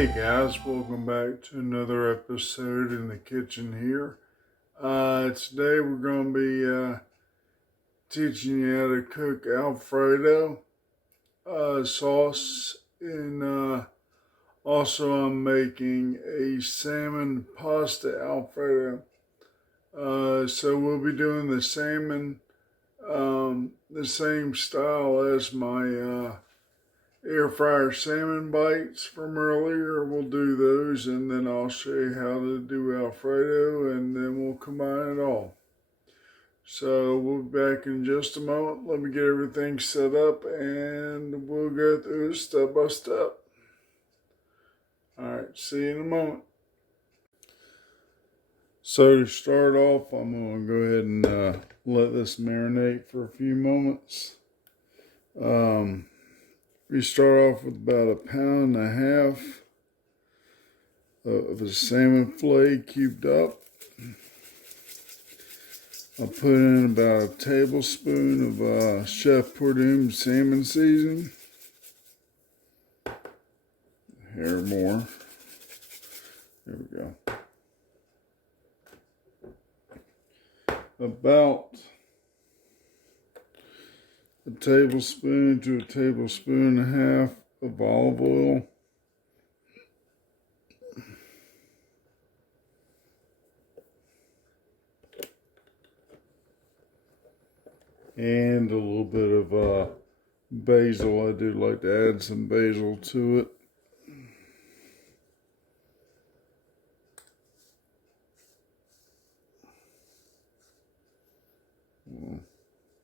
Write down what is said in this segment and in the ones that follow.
Hey guys, welcome back to another episode in the kitchen here. Today we're going to be teaching you how to cook Alfredo sauce, and also I'm making a salmon pasta Alfredo. So we'll be doing the salmon the same style as my air fryer salmon bites from earlier. We'll do those, and then I'll show you how to do Alfredo, and then we'll combine it all. So we'll be back in just a moment. Let me get everything set up and we'll go through it step by step. Alright, see you in a moment. So to start off, I'm going to go ahead and let this marinate for a few moments. We start off with about 1.5 pounds of a salmon fillet cubed up. I'll put in about a tablespoon of Chef Bourdain salmon seasoning. Here more. There we go. About a tablespoon to a tablespoon and a half of olive oil. And a little bit of basil. I do like to add some basil to it. Well,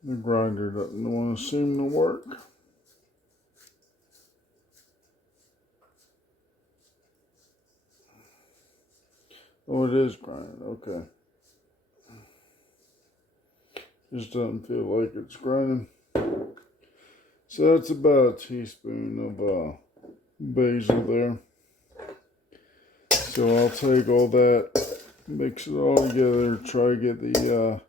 the grinder doesn't want to seem to work. Oh, it is grinding. Okay. Just doesn't feel like it's grinding. So that's about a teaspoon of basil there. So I'll take all that, mix it all together, try to get the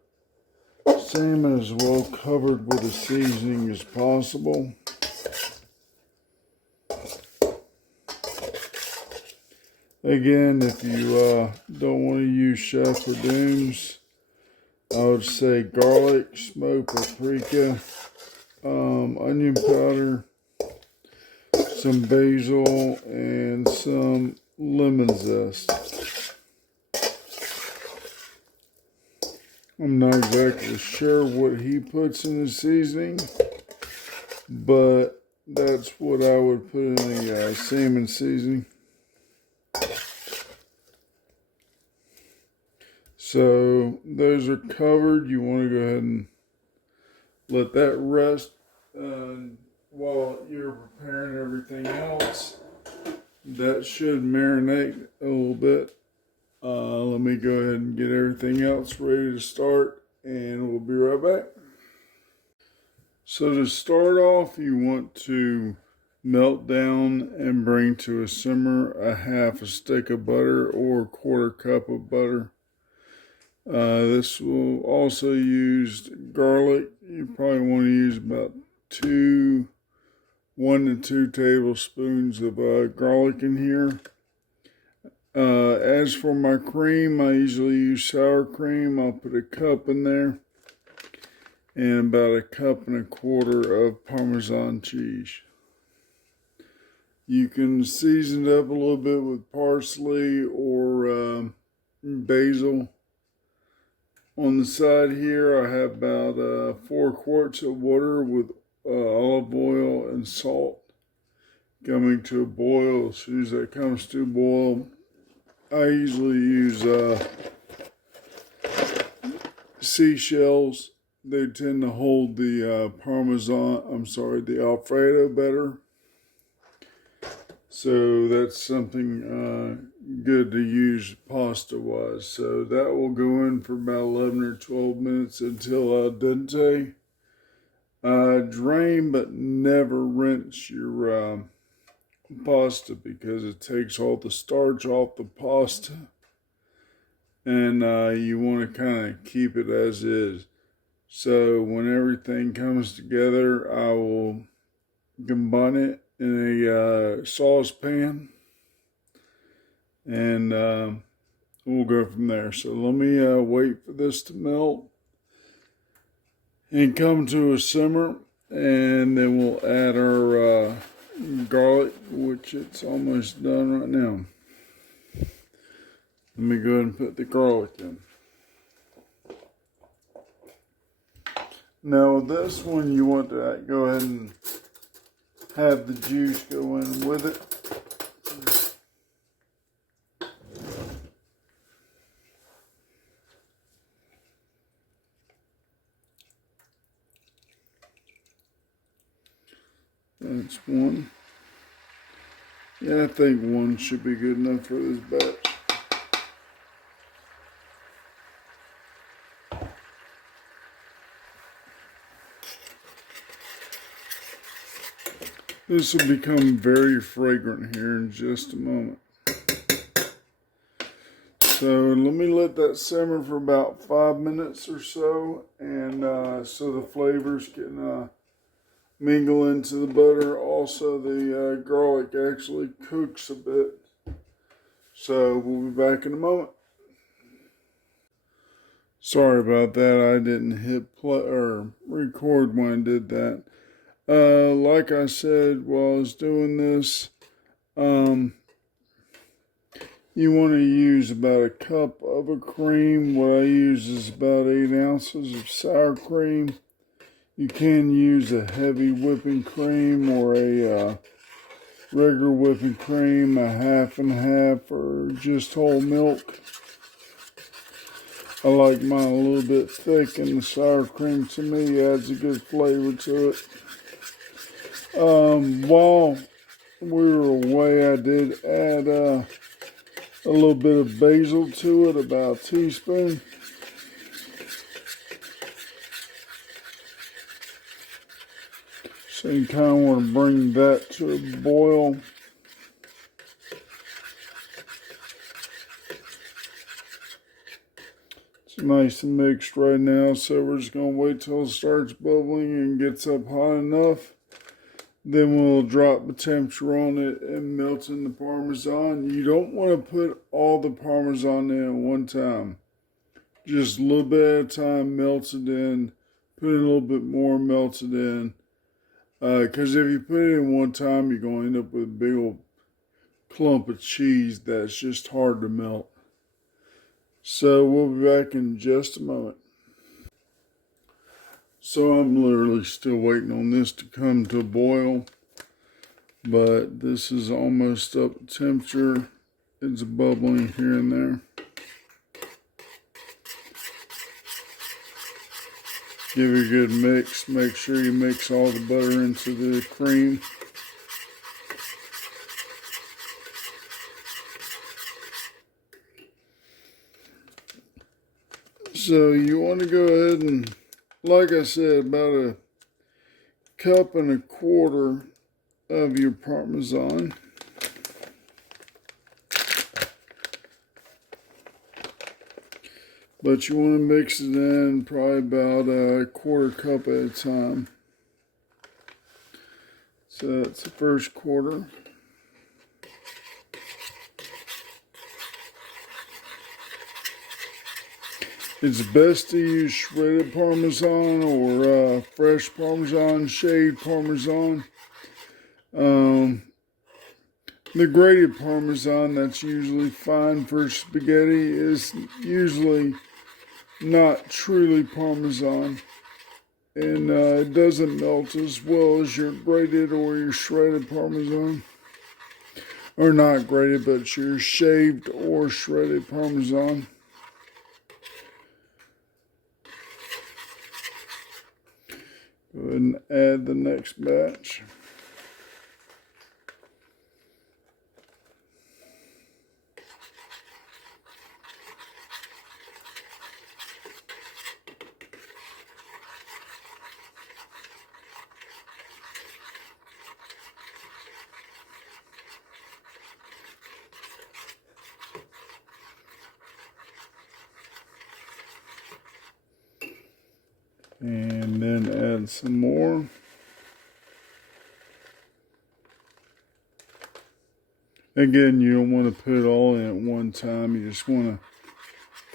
salmon as well covered with the seasoning as possible. Again, if you don't want to use Chef Bourdain's, I would say garlic, smoked paprika, onion powder, some basil, and some lemon zest. I'm not exactly sure what he puts in the seasoning, but that's what I would put in the salmon seasoning. So those are covered. You want to go ahead and let that rest while you're preparing everything else. That should marinate a little bit. Let me go ahead and get everything else ready to start, and we'll be right back. So to start off, you want to melt down and bring to a simmer a half a stick of butter or a 1/4 cup of butter. This will also use garlic. You probably want to use about 1 to 2 tablespoons of garlic in here. As for my cream, I usually use sour cream. I'll put a cup in there and about 1.25 cups of Parmesan cheese. You can season it up a little bit with parsley or basil. On the side here, I have about 4 quarts of water with olive oil and salt coming to a boil. As soon as that comes to a boil, I usually use seashells. They tend to hold the the Alfredo better. So that's something good to use pasta-wise. So that will go in for about 11 or 12 minutes until al dente. Drain but never rinse your pasta because it takes all the starch off the pasta. And you want to kind of keep it as is. So when everything comes together, I will combine it in a saucepan and we'll go from there. So let me wait for this to melt and come to a simmer, and then we'll add our garlic, which it's almost done right now. Let me go ahead and put the garlic in. Now this one, you want to go ahead and have the juice go in with it. That's one. Yeah, I think one should be good enough for this batch. This will become very fragrant here in just a moment. So let me let that simmer for about 5 minutes or so, and so the flavors can mingle into the butter. Also, the garlic actually cooks a bit. So we'll be back in a moment. Sorry about that. I didn't hit play or record when I did that. Like I said while I was doing this, you want to use about a cup of a cream. What I use is about 8 ounces of sour cream. You can use a heavy whipping cream or a regular whipping cream, a half and half, or just whole milk. I like mine a little bit thick, and the sour cream to me adds a good flavor to it. While we were away, I did add a little bit of basil to it, about a teaspoon. So you kind of want to bring that to a boil. It's nice and mixed right now, so we're just going to wait till it starts bubbling and gets up high enough. Then we'll drop the temperature on it and melt in the Parmesan. You don't want to put all the Parmesan in at one time. Just a little bit at a time, melt it in. Put in a little bit more, melt it in. Because if you put it in one time, you're going to end up with a big old clump of cheese that's just hard to melt. So we'll be back in just a moment. So I'm literally still waiting on this to come to a boil. But this is almost up to temperature. It's bubbling here and there. Give it a good mix. Make sure you mix all the butter into the cream. So you want to go ahead and, like I said, about a cup and a quarter of your Parmesan. But you want to mix it in probably about a quarter cup at a time. So that's the first quarter. It's best to use shredded Parmesan or fresh Parmesan, shaved Parmesan. The grated Parmesan that's usually fine for spaghetti is usually not truly Parmesan, and it doesn't melt as well as your grated or your shredded Parmesan. Or not grated, but your shaved or shredded Parmesan. Go ahead and add the next batch. And then add some more. Again, you don't want to put it all in at one time. You just want to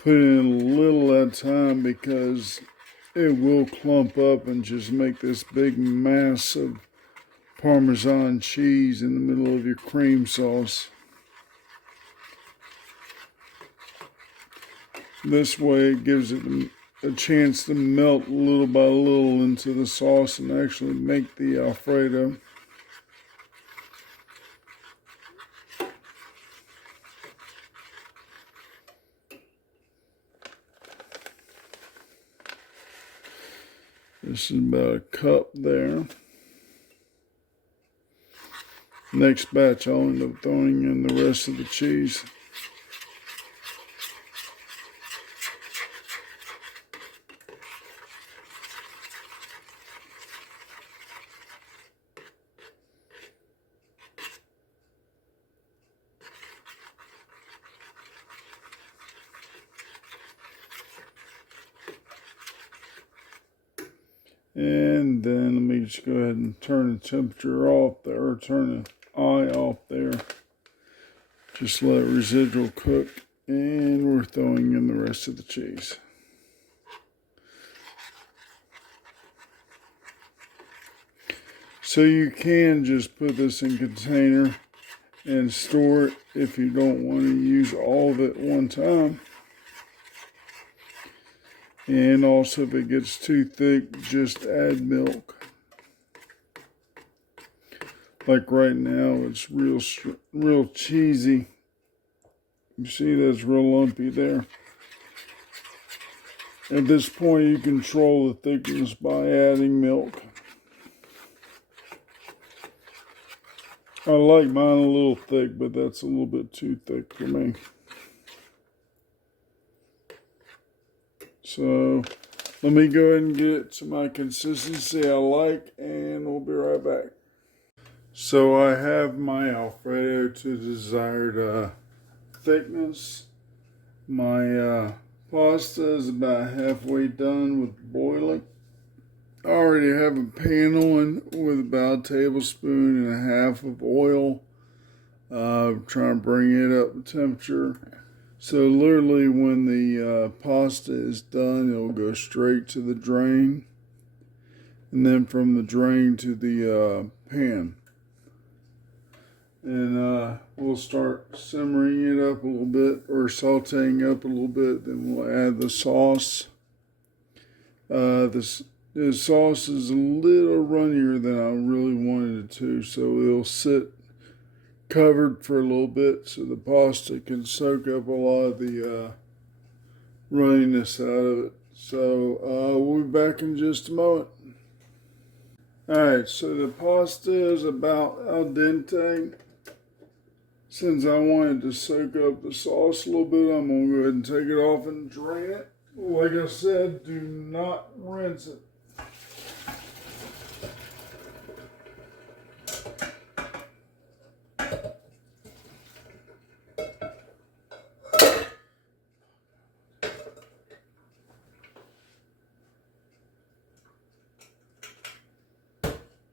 put in a little at a time because it will clump up and just make this big mass of Parmesan cheese in the middle of your cream sauce. This way it gives it a chance to melt little by little into the sauce and actually make the Alfredo. This is about a cup there. Next batch, I'll end up throwing in the rest of the cheese. And then let me just go ahead and turn the temperature off there, or turn the eye off there. Just let residual cook, and we're throwing in the rest of the cheese. So you can just put this in a container and store it if you don't want to use all of it at one time. And also, if it gets too thick, just add milk. Like right now, it's real cheesy. You see that's real lumpy there. At this point, you control the thickness by adding milk. I like mine a little thick, but that's a little bit too thick for me. So let me go ahead and get it to my consistency I like, and we'll be right back. So I have my Alfredo to desired thickness. My pasta is about halfway done with boiling. I already have a pan on with about a tablespoon and a half of oil. Trying to bring it up to temperature. So literally when the pasta is done, it'll go straight to the drain. And then from the drain to the pan. And we'll start simmering it up a little bit, or sauteing up a little bit. Then we'll add the sauce. The sauce is a little runnier than I really wanted it to, so it'll sit covered for a little bit so the pasta can soak up a lot of the runniness out of it. So we'll be back in just a moment. Alright, so the pasta is about al dente. Since I wanted to soak up the sauce a little bit, I'm going to go ahead and take it off and drain it. Like I said, do not rinse it.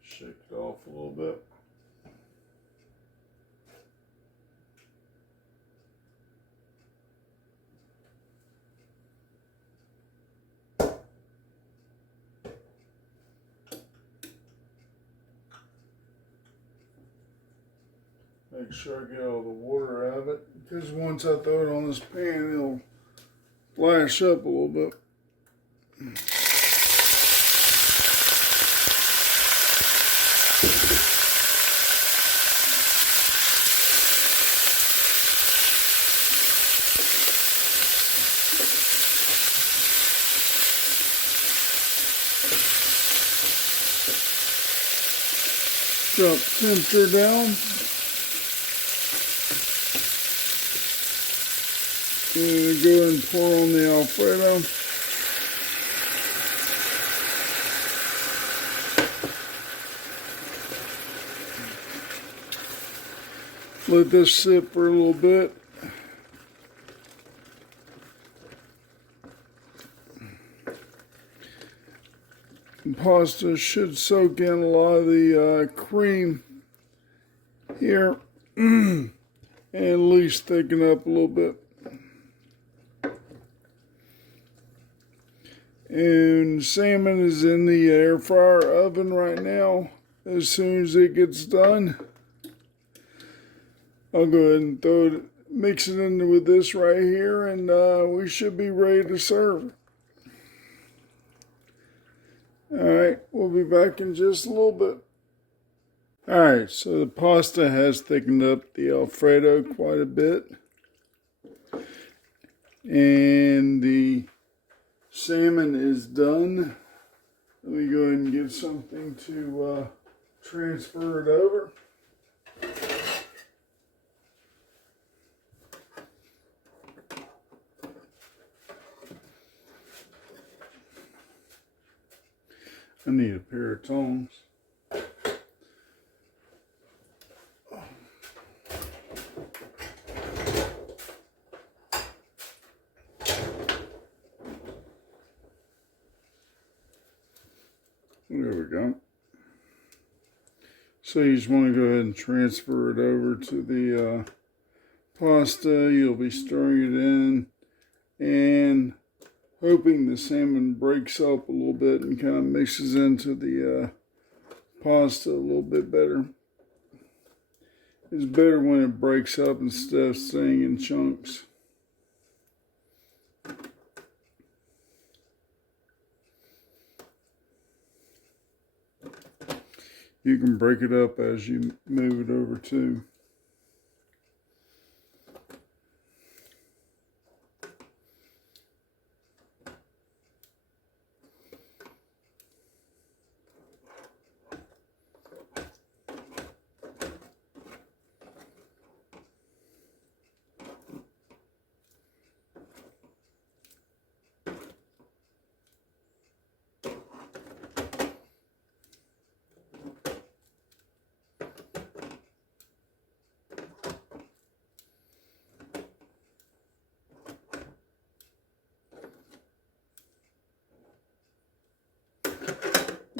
Shake it off a little bit. Make sure I get all the water out of it, because once I throw it on this pan, it'll flash up a little bit. Drop temperature down. And go and pour on the Alfredo. Let this sit for a little bit. The pasta should soak in a lot of the cream here. and at least thicken up a little bit. And salmon is in the air fryer oven right now. As soon as it gets done, I'll go ahead and mix it in with this right here, and we should be ready to serve. Alright, we'll be back in just a little bit. Alright, so the pasta has thickened up the Alfredo quite a bit. And the salmon is done. Let me go ahead and get something to transfer it over. I need a pair of tongs. There we go. So you just want to go ahead and transfer it over to the pasta. You'll be stirring it in and hoping the salmon breaks up a little bit and kind of mixes into the pasta a little bit better. It's better when it breaks up instead of staying in chunks. You can break it up as you move it over too.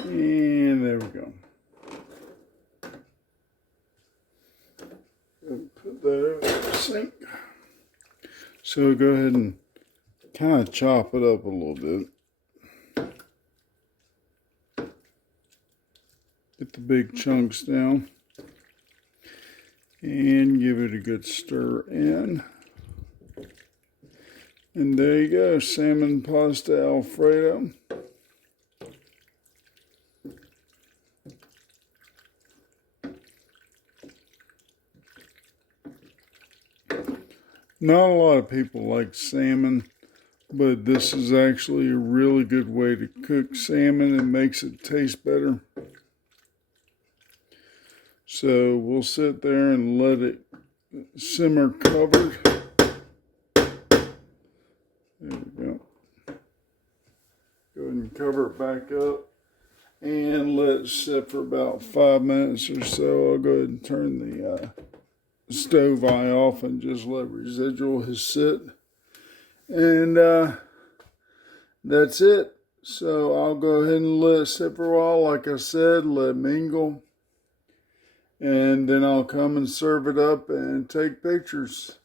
And there we go. Put that over the sink. So go ahead and kind of chop it up a little bit. Get the big chunks down. And give it a good stir in. And there you go, salmon pasta Alfredo. Not a lot of people like salmon, but this is actually a really good way to cook salmon and makes it taste better. So we'll sit there and let it simmer covered. There we go. Go ahead and cover it back up and let it sit for about 5 minutes or so. I'll go ahead and turn the stove eye off and just let residual sit. And that's it. So I'll go ahead and let it sit for a while. Like I said, let it mingle. And then I'll come and serve it up and take pictures.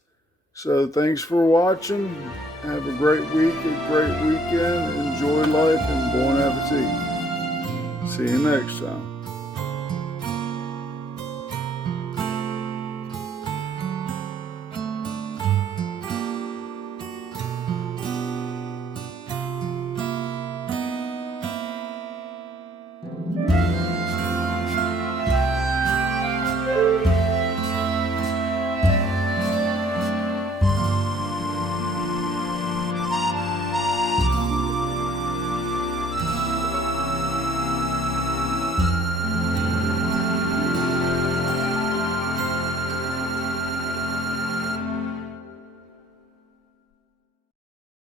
So thanks for watching. Have a great week, a great weekend. Enjoy life and bon appetit. See you next time.